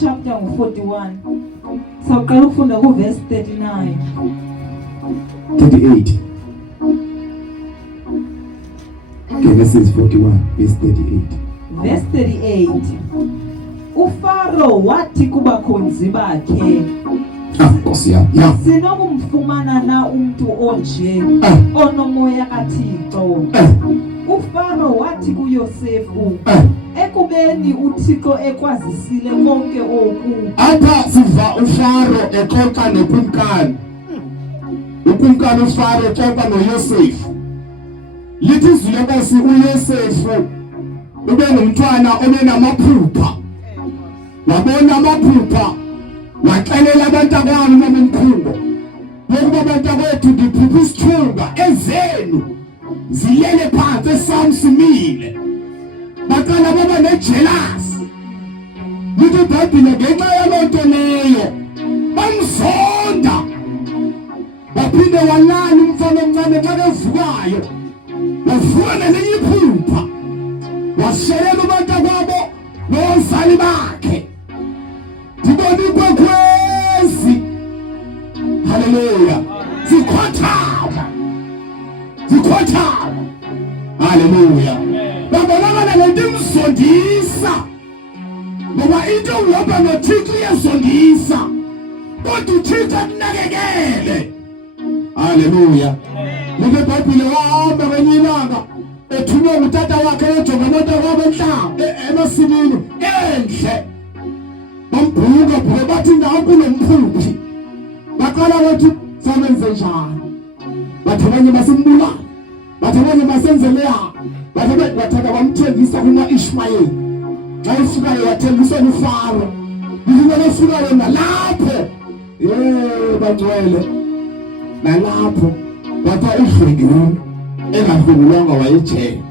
Chapter 41. So kalufunda ku verse 39. 38. Genesis 41 verse 38. Verse 38. Ufaro wathi kubakhonzi bakhe. Nkosi yami. Sinokumfumana na umuntu onje onomoya kaThixo. Ufaro wathi kuYosefu ekubeni uThixo ekwazisile konke oku. Apha siva uFaro exoxa nokumkani. Ukumkani uFaro exoxa noYosefu. Lithi izwi lenkosi uYosefu ube nomntwana obenamaphupha. Wabona amaphupha. Waxelela abantu akwami nomkhulu. Ngoba abantu akwethu ndiphupha isithunga ezenu. Ziyele phansi esamsimile. Bakala baba nejealous. Lithi iBhayibhile ngenxa yalonto leyo bamzonda. Baphinde walala umfana omncane xa evukayo. Wavuka nelinye iphupha. Washelela abantu akwabo nozali bakhe. Diboni kwekwezi. Hallelujah. Zikhothama. Hallelujah. Babonakala lento imzondisa. Ngoba into uhamba noThixo iyazondisa. Kodwa uThixo akunakekele. Hallelujah. Ngoba iBhayibhile wahamba kwenye ilanga ethunywe ngutata wakhe ejonga abantu akwabo enhlamba emasimini enhle. Bambhuka bathi ngakulo mphuphi. Baqala bathi sebenze njani. Bathi abanye basimbulala. Bathi abanye basenzele ya. Bathi bathatha bamthengisa kuma-Ishmayeli. Xa efikayo wathengiswa uFaro. Yini efikayo nalapho. Bangcwele. Nalapho bathi uhlengile engahlungulwanga wayejele.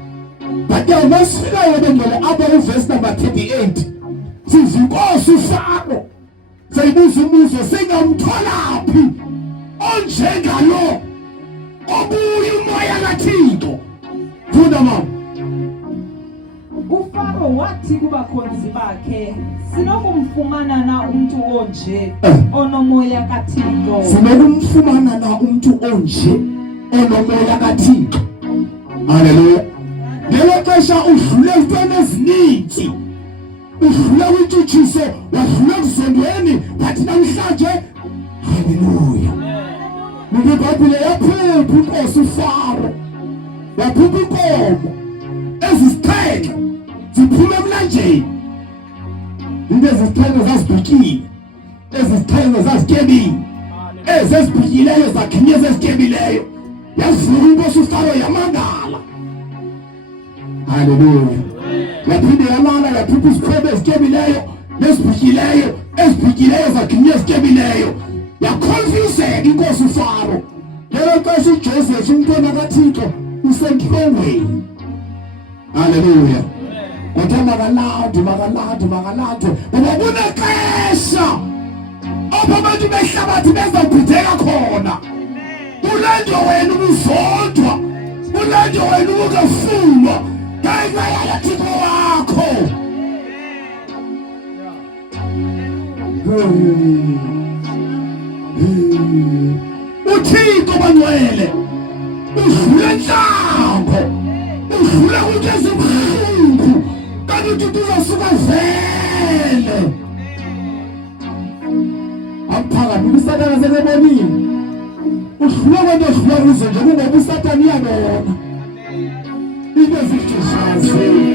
Bathi masifikayo bengcwele apha uverse number 38. Sizinkosi uFaro. Sayibuza umuzo Singamtholaphi onjengalo. Obuye umoya kaThixo. Funda mama. Ufaro wathi kubakhonzi bakhe sinokumfumana na umuntu onje onomoya kaThixo. Sinokumfumana na umuntu onje onomoya kaThixo. Hallelujah. Ngelo xesha udlule izinto ezininzi. Udlule kwintshutshiso, wadlule kuzondweni, bathi namhlanje hallelujah. Ngoba iBhayibhile yaphupha inkosi uFaro. Yaphupha inkomo ezisixhenxe ziphuma emlanjeni. Into ezisixhenxe zazibhikile. Ezisixhenxe zazikebile. Ezibhikileyo zakhinyeza ezikebileyo. Yavuka inkosi uFaro yamangala. Hallelujah. Yaphinde yalala yaphupha isikhwebu ezikebileyo nezibhikileyo zakhinyeza ezikebileyo. Yakhonfuseka inkosi uFaro. Ngelo xesha uJoseph umntwana kaThixo usenhlongweni. Hallelujah. Kodwa makalade. Ngoba kunexesha apho abantu behlabathi bezawubhideka khona. Ulendo wena ubuzondwa. Ulanje wena ukufuma ngenxa yala Thixo wakho. uThixo bangcwele udlule inhlambo udlule ukuthi ezibuhlungu kanti uthi uzasuka vele aphakathi uSathane sekebonile udlule kwento edlula kuzo nje kungoba uSathane uyabona into ezidushaze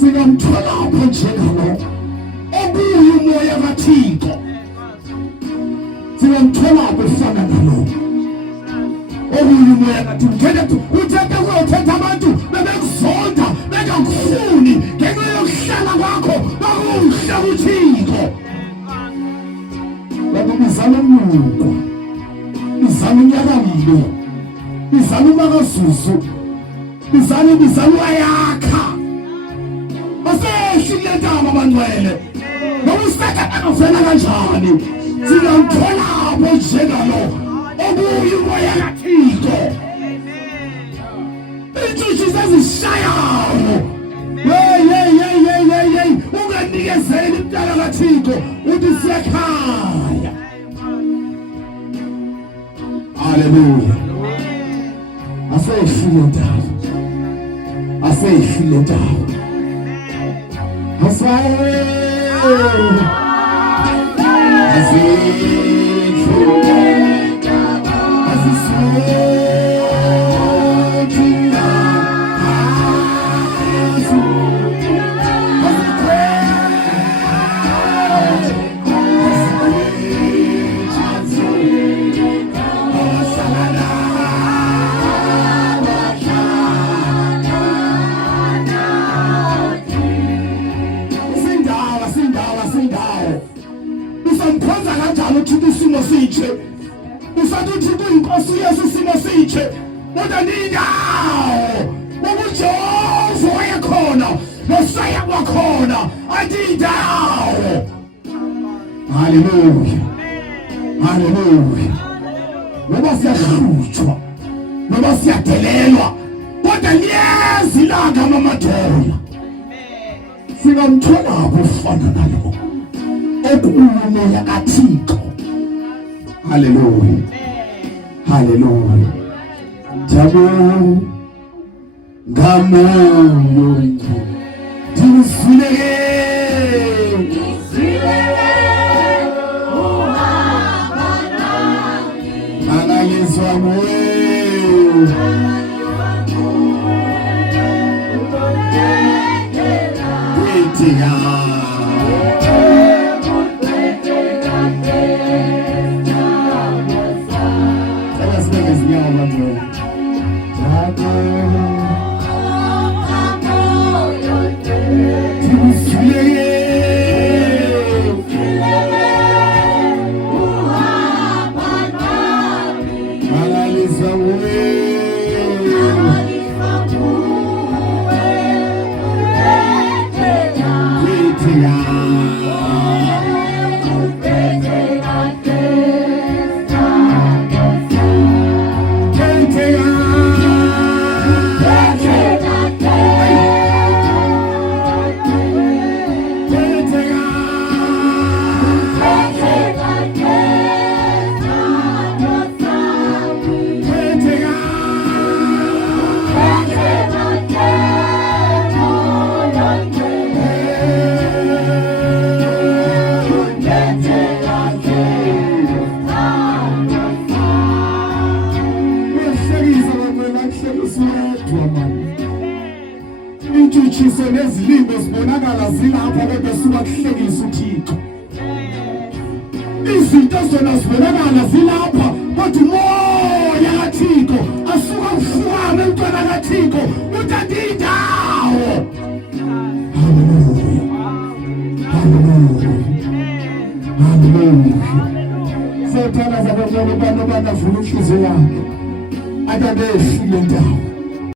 Singamtholaphi Onjengawe Onomoya kaThixo Singamtholaphi efana nalo Onomoya kaThixo uthethe kuyothetha abantu bebekuzonda bengakufuni ngenxa yokuhlala kwakho bakuhle kuThixo bakubizana umnuko izana unyakamlo izana uMakazuzu izana uyakha Singatama bangcwele nokuSathane angavela kanjani singamtholaphi Onjengawe Onomoya kaThixo intuthu zezishayayo hey unganikezeli umntana kaThixo uthi siyakhaya haleluya aseyishile ndaba Usathi kuyinkosi Yesu simo sihle kodwa nindawo ukujova wayekhona nosaya wakhona andindawo haleluya ngoba siyahlutshwa ngoba siyadelelwa kodwa liyezi langa mamadolo singamtholaphi ufana nalo Onomoya kaThixo haleluya Jabu ngamoyo Ngizileke uhamba nami Angayizwa moyo izitshiso nezilimo zibonakala zilapha kodwa suka kuhlekisa uThixo. Izinto zona zibonakala zilapha kodwa umoya kaThixo asuka ufukame umntwana kaThixo uthatha indawo. Hallelujah. Hallelujah. Hallelujah. Sethana zabona abantu abavula inhliziyo yakhe. Adabehlile ndawo.